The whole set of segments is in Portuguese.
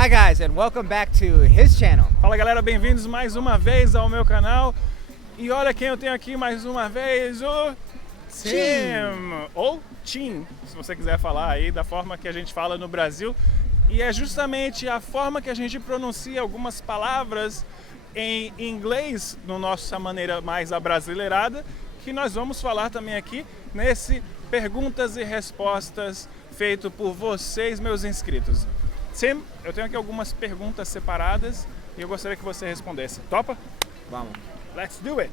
Hi guys, and welcome back to his channel. Fala galera, bem-vindos mais uma vez ao meu canal. E olha quem eu tenho aqui mais uma vez, o Tim, ou Tim, se você quiser falar aí da forma que a gente fala no Brasil. E é justamente a forma que a gente pronuncia algumas palavras em inglês, na nossa maneira mais abrasileirada, que nós vamos falar também aqui nesse Perguntas e Respostas feito por vocês, meus inscritos. Tim, eu tenho aqui algumas perguntas separadas e eu gostaria que você respondesse. Topa? Vamos. Let's do it!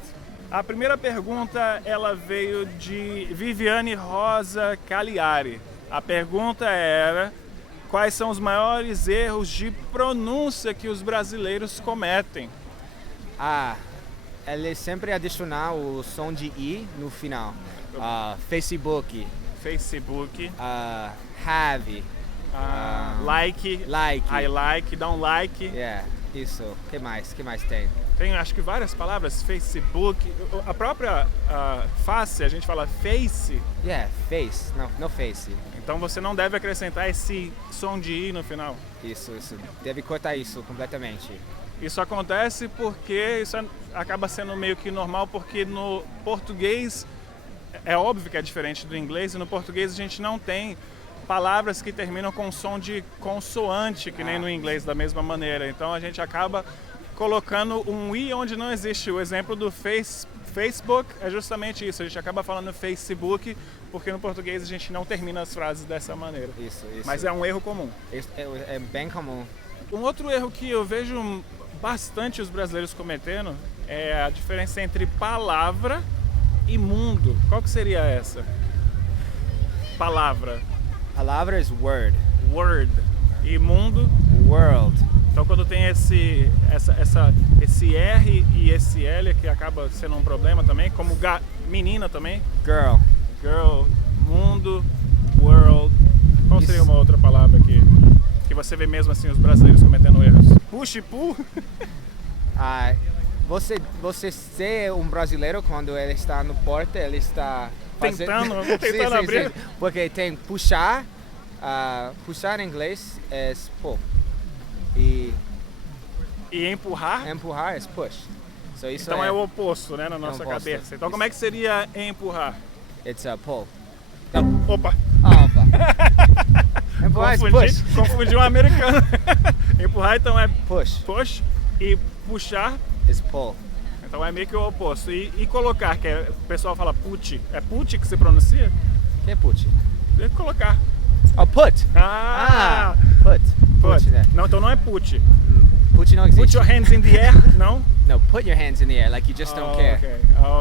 A primeira pergunta, ela veio de Viviane Rosa Cagliari. A pergunta era: quais são os maiores erros de pronúncia que os brasileiros cometem? Ele sempre adicionar o som de I no final. Facebook. Facebook. Have. Like. I like. Dá um like. Yeah, isso. O que mais? Que mais tem? Tem, acho que várias palavras. Facebook. A própria face, a gente fala face. Yeah, face. No face. Então você não deve acrescentar esse som de I no final. Isso. Deve cortar isso completamente. Isso acontece porque isso acaba sendo meio que normal, porque no português é óbvio que é diferente do inglês, e no português a gente não tem palavras que terminam com som de consoante, que nem no inglês da mesma maneira. Então a gente acaba colocando um I onde não existe. O exemplo do Facebook é justamente isso. A gente acaba falando Facebook porque no português a gente não termina as frases dessa maneira. Isso. Mas é um erro comum. É bem comum. Um outro erro que eu vejo bastante os brasileiros cometendo é a diferença entre palavra e mundo. Qual que seria essa? Palavra. Palavra is word. Word. E mundo? World. Então quando tem esse R e esse L, que acaba sendo um problema também, como menina também. Girl. Girl, mundo, world. Qual seria uma outra palavra que você vê mesmo assim os brasileiros cometendo erros? Push e pull? Você ser um brasileiro quando ele está no porta, ele está tentando abrir. Sim. Porque tem puxar, puxar em inglês é pull. E empurrar? Empurrar é push. So isso então é o oposto, né, na nossa cabeça. Então como é que seria empurrar? It's a pull. Opa! Empurrar é push. Confundi um americano. Empurrar então é push e puxar is pull. Então é meio que o oposto. E colocar, que o pessoal fala put. É put que você pronuncia? Que é put? É colocar. Put. Put, né? Não, então não é put. Put não existe. Put your hands in the air, não? No, put your hands in the air, like you just don't care.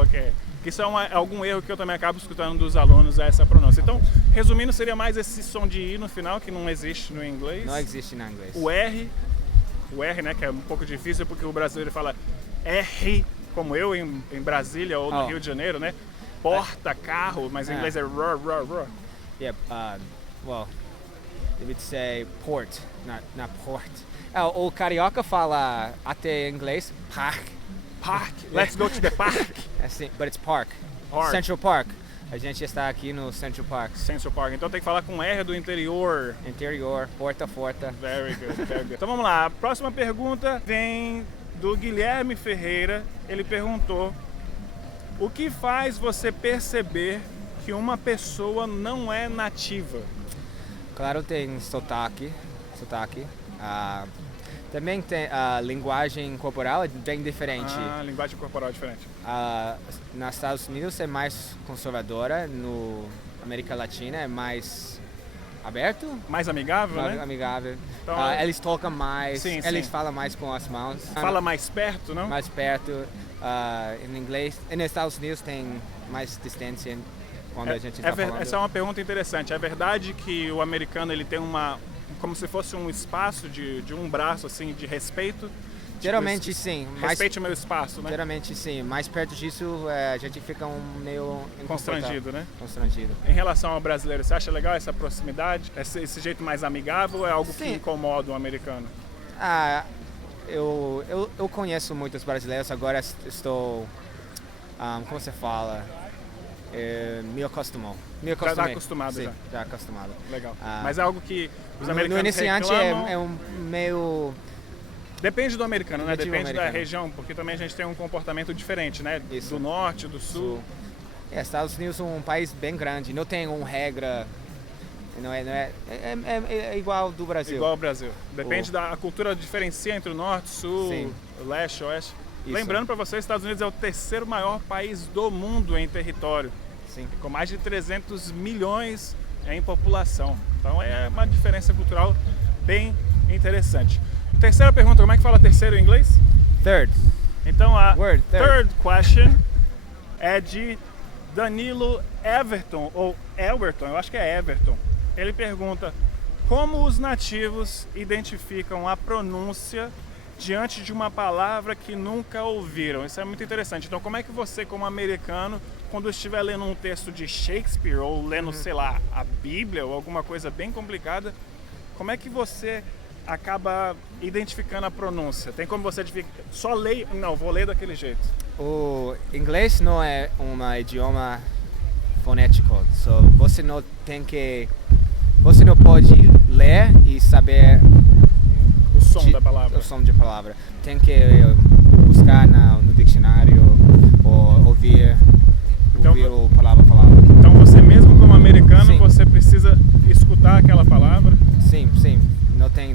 Ok. Isso é algum erro que eu também acabo escutando dos alunos, essa pronúncia. Então, resumindo, seria mais esse som de I no final, que não existe no inglês. Não existe no inglês. O R, né, que é um pouco difícil porque o brasileiro fala R, como eu em Brasília ou no Rio de Janeiro, né? Porta, carro, mas em inglês é r. Yeah, well, they would say port, not port. O carioca fala até em inglês park. Let's go to the park. Assim, but it's park. Central Park. A gente está aqui no Central Park. Então tem que falar com R do interior. Interior, porta. Very good. Então vamos lá. A próxima pergunta vem do Guilherme Ferreira. Ele perguntou: o que faz você perceber que uma pessoa não é nativa? Claro, tem sotaque. Também tem a linguagem corporal é bem diferente. Linguagem corporal é diferente. Nos Estados Unidos é mais conservadora, no América Latina é mais aberto. Mais amigável, né? Amigável. Então, eles tocam mais, sim. Eles falam mais com as mãos. Fala mais perto, não? Mais perto. Em inglês, nos Estados Unidos tem mais distância quando a gente está falando. Essa é uma pergunta interessante. É verdade que o americano ele tem como se fosse um espaço de um braço assim de respeito? Geralmente sim. Respeite o meu espaço, né? Geralmente sim. Mais perto disso a gente fica meio constrangido, né? Constrangido. Em relação ao brasileiro, você acha legal essa proximidade? Esse jeito mais amigável ou é algo que incomoda o americano? Eu conheço muitos brasileiros, agora estou... como você fala? me acostumou. Me Já está acostumei. acostumado Sim, já. já acostumado. Legal. Ah, Mas é algo que os No americanos iniciante reclamam. é meio... Depende do americano, né? Depende do Depende da americano. região, porque também a gente tem um comportamento diferente, né? Isso. Do norte, do sul. Estados Unidos é um país bem grande, não tem uma regra, é igual do Brasil. Igual ao Brasil. Depende da a cultura diferencia entre o norte, sul, Sim. leste, oeste. Isso. Lembrando para vocês, Estados Unidos é o terceiro maior país do mundo em território, Sim. com mais de 300 milhões em população. Então é uma diferença cultural bem interessante. Terceira pergunta, como é que fala terceiro em inglês? Third. Então a Word, third question é de Danilo Everton, ou Everton, eu acho que é Everton. Ele pergunta: como os nativos identificam a pronúncia diante de uma palavra que nunca ouviram? Isso é muito interessante. Então, como é que você, como americano, quando estiver lendo um texto de Shakespeare ou lendo, sei lá, a Bíblia ou alguma coisa bem complicada, como é que você acaba identificando a pronúncia? Tem como você só ler? Não, vou ler daquele jeito. O inglês não é um idioma fonético, você não pode ler e saber O som da palavra. o som de palavra. Tem que buscar no dicionário ou ouvir o palavra. Então você mesmo como americano, Sim. você precisa escutar aquela palavra. Sim,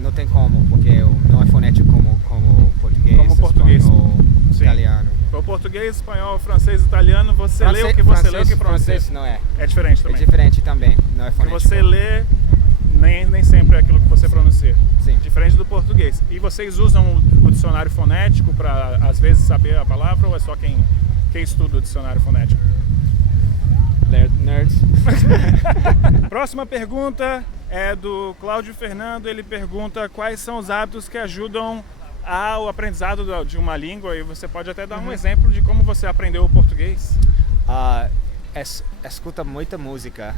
não tem como, porque não é fonético como português, Como português. espanhol, Sim. italiano. O português, espanhol, francês, italiano, você lê o que você lê, o que pronuncia. Francês não é. É diferente É também. diferente também, não é O que fonético. você lê nem sempre é aquilo que você pronuncia. Sim. Diferente do português. E vocês usam o dicionário fonético para, às vezes, saber a palavra, ou é só quem estuda o dicionário fonético? Nerds. Próxima pergunta é do Cláudio Fernando. Ele pergunta quais são os hábitos que ajudam ao aprendizado de uma língua, e você pode até dar um exemplo de como você aprendeu o português. Escuta muita música.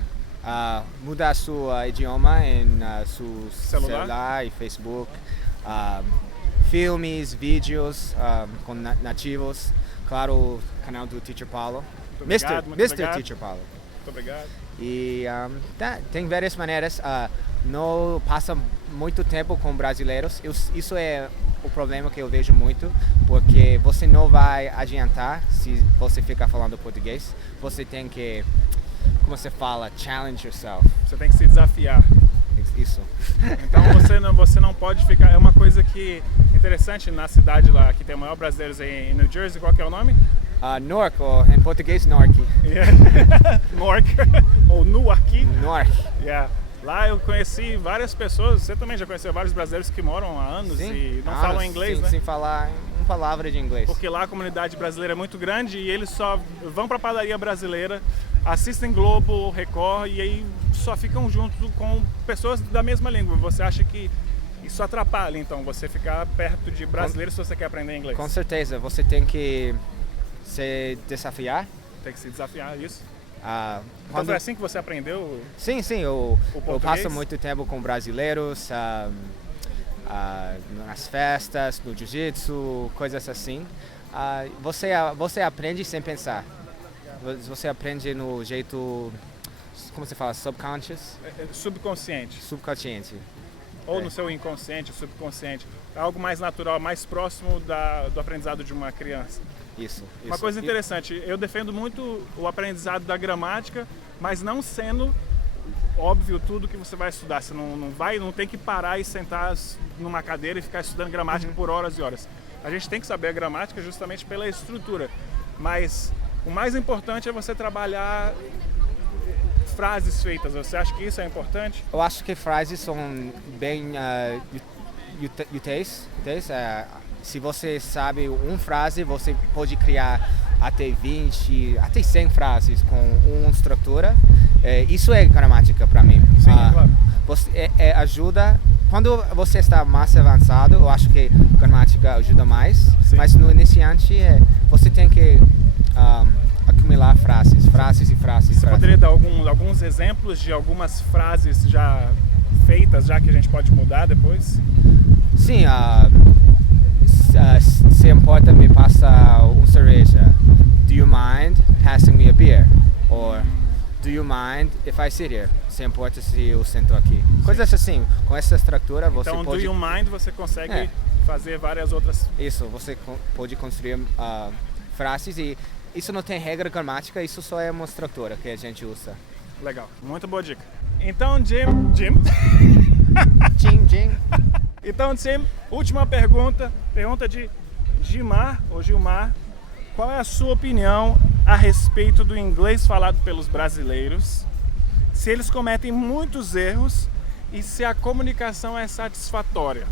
Muda seu idioma em seu celular e Facebook. Filmes, vídeos com nativos. Claro, o canal do Teacher Paulo. Muito obrigado, muito Mr. obrigado. Teacher Paulo. Muito obrigado. E tem várias maneiras. Não passa muito tempo com brasileiros. Isso é o problema que eu vejo muito, porque você não vai adiantar se você ficar falando português. Você tem que, como você fala, challenge yourself. Você tem que se desafiar. Isso. Então você não pode ficar. É uma coisa que é interessante na cidade lá, que tem o maior brasileiros em New Jersey. Qual que é o nome? Newark, ou em português, Newark. Newark, ou Newark. Newark. Yeah. Lá eu conheci várias pessoas, você também já conheceu vários brasileiros que moram há anos e não falam inglês, né? Sem falar uma palavra de inglês. Porque lá a comunidade brasileira é muito grande e eles só vão pra padaria brasileira, assistem Globo, Record e aí só ficam junto com pessoas da mesma língua. Você acha que isso atrapalha, então, você ficar perto de brasileiros se você quer aprender inglês? Com certeza, você tem que se desafiar. Tem que se desafiar, isso. Quando... Então é assim que você aprendeu? Sim, eu português? passo muito tempo com brasileiros, nas festas, no jiu-jitsu, coisas assim. Você aprende sem pensar. Você aprende no jeito, como você fala, subconscious? Subconsciente. Subconsciente. Ou no seu inconsciente, subconsciente. É algo mais natural, mais próximo do aprendizado de uma criança. Isso. Uma coisa interessante, eu defendo muito o aprendizado da gramática, mas não sendo óbvio tudo que você vai estudar. Você não tem que parar e sentar numa cadeira e ficar estudando gramática por horas e horas. A gente tem que saber a gramática justamente pela estrutura, mas o mais importante é você trabalhar frases feitas. Você acha que isso é importante? Eu acho que frases são bem úteis. Se você sabe uma frase, você pode criar até 20, até 100 frases com uma estrutura. Isso é gramática para mim. Sim, claro. Ajuda. Quando você está mais avançado, eu acho que gramática ajuda mais. Sim. Mas no iniciante, você tem que acumular frases. Você poderia dar alguns exemplos de algumas frases já feitas, já que a gente pode mudar depois? Sim, se importa me passa uma cerveja. Do you mind passing me a beer? Or do you mind if I sit here? Você importa se eu sento aqui? Coisas assim, com essa estrutura você então, pode... do you mind você consegue fazer várias outras... Isso, você pode construir frases e isso não tem regra gramática, isso só é uma estrutura que a gente usa. Legal, muito boa dica. Então, Jim... Jim. Então, Tim, última pergunta de Gilmar, ou Gilmar. Qual é a sua opinião a respeito do inglês falado pelos brasileiros? Se eles cometem muitos erros e se a comunicação é satisfatória?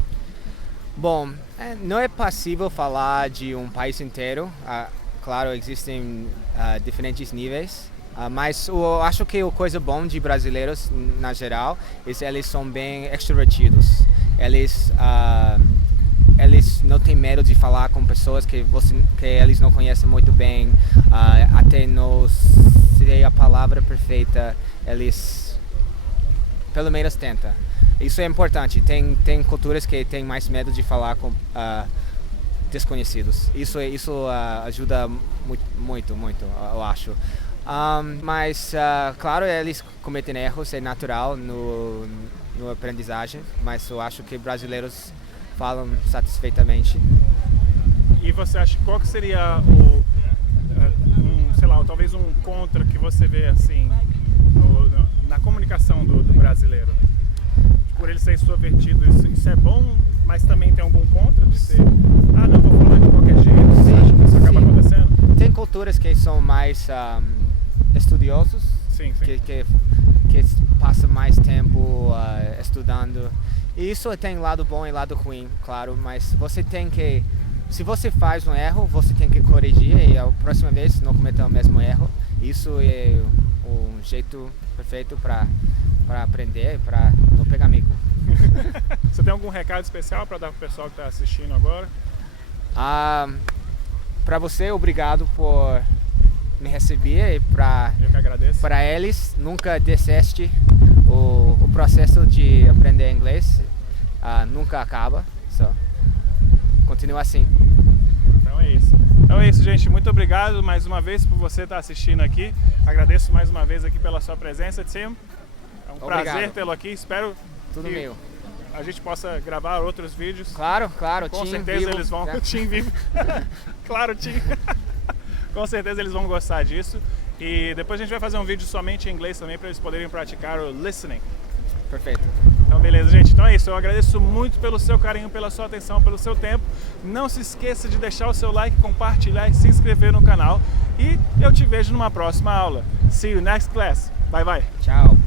Bom, não é possível falar de um país inteiro. Claro, existem diferentes níveis. Mas eu acho que a coisa bom de brasileiros, na geral, é que eles são bem extrovertidos. Eles não têm medo de falar com pessoas que eles não conhecem muito bem. Até não sei a palavra perfeita, eles pelo menos tentam. Isso é importante. Tem culturas que têm mais medo de falar com desconhecidos. Isso ajuda muito, eu acho. Mas, claro, eles cometem erros, é natural no aprendizagem, mas eu acho que brasileiros falam satisfeitamente. E você acha qual que seria talvez um contra que você vê assim na comunicação do brasileiro? Por ele ser extrovertido, isso é bom, mas também tem algum contra de ser, não vou falar de qualquer jeito, você acha que isso acaba acontecendo? Tem culturas que são mais estudiosos, sim. Que passam mais tempo estudando. E isso tem lado bom e lado ruim, claro, mas você tem que, se você faz um erro, você tem que corrigir e a próxima vez não cometer o mesmo erro. Isso é um jeito perfeito para aprender, para não pegar mico. Você tem algum recado especial para dar para o pessoal que está assistindo agora? Para você, obrigado por me receber e para eles, nunca desiste. O processo de aprender inglês nunca acaba, continua assim. Então é isso, gente. Muito obrigado mais uma vez por você estar assistindo aqui. Agradeço mais uma vez aqui pela sua presença, Tim. É um prazer tê-lo aqui. Espero que a gente possa gravar outros vídeos. Claro. Com certeza eles vão. Tim vivo. Claro, Tim. Com certeza eles vão gostar disso. E depois a gente vai fazer um vídeo somente em inglês também para eles poderem praticar o listening. Perfeito. Então beleza, gente. Então é isso. Eu agradeço muito pelo seu carinho, pela sua atenção, pelo seu tempo. Não se esqueça de deixar o seu like, compartilhar e se inscrever no canal. E eu te vejo numa próxima aula. See you next class. Bye bye. Tchau.